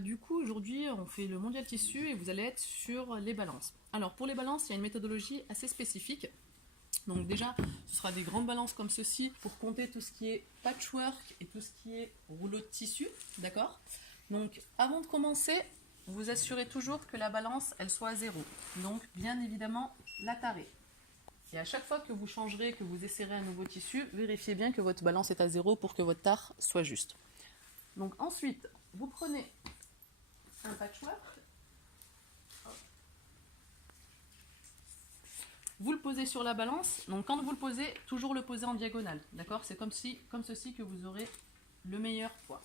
Du coup, aujourd'hui, on fait le mondial tissu et vous allez être sur les balances. Alors, pour les balances, il y a une méthodologie assez spécifique. Donc déjà, ce sera des grandes balances comme ceci pour compter tout ce qui est patchwork et tout ce qui est rouleau de tissu, d'accord? Donc, avant de commencer, vous assurez toujours que la balance, elle soit à 0. Donc, bien évidemment, la tarée. Et à chaque fois que vous changerez, que vous essayerez un nouveau tissu, vérifiez bien que votre balance est à 0 pour que votre tare soit juste. Donc ensuite, vous prenez un patchwork, vous le posez sur la balance. Donc quand vous le posez, toujours le poser en diagonale, d'accord? C'est comme ceci que vous aurez le meilleur poids.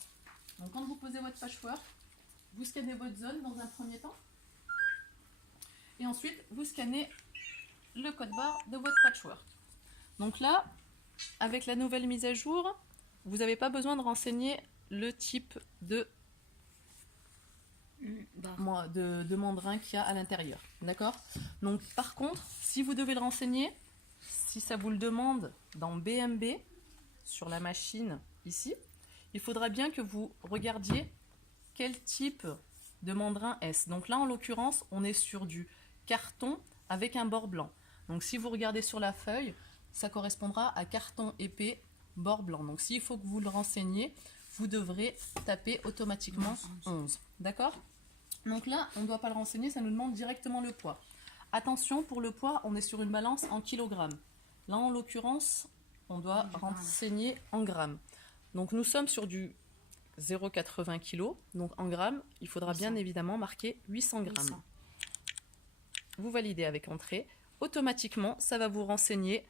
Donc quand vous posez votre patchwork, vous scannez votre zone dans un premier temps. Et ensuite, vous scannez le code barre de votre patchwork. Donc là, avec la nouvelle mise à jour, vous n'avez pas besoin de renseigner le type de mandrin qu'il y a à l'intérieur. D'accord? Donc par contre, si vous devez le renseigner, si ça vous le demande dans BMB, sur la machine ici, il faudra bien que vous regardiez quel type de mandrin est-ce. Donc là, en l'occurrence, on est sur du carton avec un bord blanc. Donc si vous regardez sur la feuille, ça correspondra à carton épais, bord blanc. Donc s'il faut que vous le renseigniez, vous devrez taper automatiquement 11. D'accord? Donc là, on ne doit pas le renseigner, ça nous demande directement le poids. Attention, pour le poids, on est sur une balance en kilogrammes. Là, en l'occurrence, on doit renseigner en grammes. Donc nous sommes sur du 0,80 kg. Donc en grammes, il faudra 800. Bien évidemment marquer 800 grammes. 800. Vous validez avec entrée. Automatiquement, ça va vous renseigner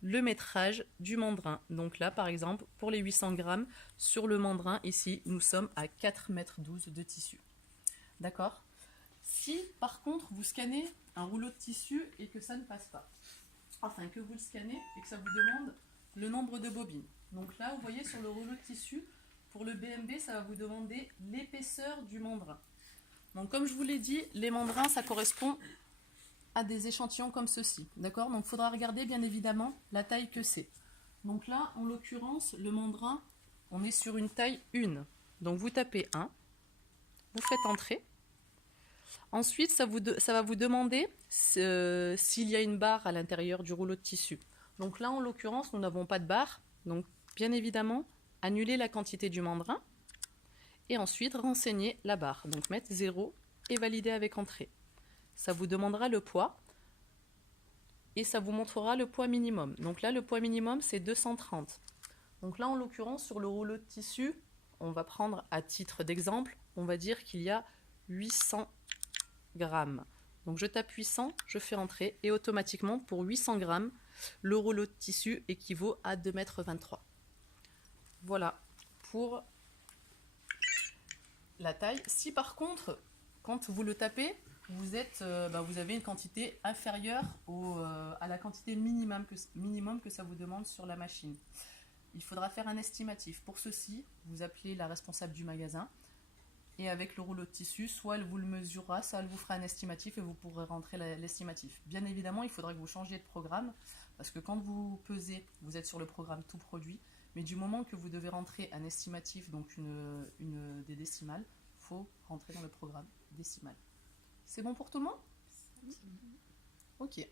le métrage du mandrin. Donc là, par exemple, pour les 800 grammes, sur le mandrin, ici, nous sommes à 4,12 m de tissu. D'accord? Si, par contre, vous scannez un rouleau de tissu et que ça ne passe pas, enfin, que vous le scannez et que ça vous demande le nombre de bobines. Donc là, vous voyez, sur le rouleau de tissu, pour le BMB, ça va vous demander l'épaisseur du mandrin. Donc, comme je vous l'ai dit, les mandrins, ça correspond à des échantillons comme ceci. D'accord? Donc, il faudra regarder, bien évidemment, la taille que c'est. Donc là, en l'occurrence, le mandrin, on est sur une taille 1. Donc, vous tapez 1, vous faites entrer. Ensuite, ça va vous demander s'il y a une barre à l'intérieur du rouleau de tissu. Donc là, en l'occurrence, nous n'avons pas de barre. Donc, bien évidemment, annuler la quantité du mandrin et ensuite renseigner la barre. Donc, mettre 0 et valider avec entrée. Ça vous demandera le poids et ça vous montrera le poids minimum. Donc là, le poids minimum, c'est 230. Donc là, en l'occurrence, sur le rouleau de tissu, on va prendre à titre d'exemple, on va dire qu'il y a 800 grammes. Donc je tape 800, je fais entrer et automatiquement pour 800 grammes, le rouleau de tissu équivaut à 2,23 m. Voilà pour la taille. Si par contre, quand vous le tapez, vous avez une quantité inférieure à la quantité minimum que ça vous demande sur la machine, il faudra faire un estimatif. Pour ceci, vous appelez la responsable du magasin. Et avec le rouleau de tissu, soit elle vous le mesurera, soit elle vous fera un estimatif et vous pourrez rentrer l'estimatif. Bien évidemment, il faudra que vous changiez de programme, parce que quand vous pesez, vous êtes sur le programme tout produit, mais du moment que vous devez rentrer un estimatif, donc des décimales, il faut rentrer dans le programme décimal. C'est bon pour tout le monde? Ok.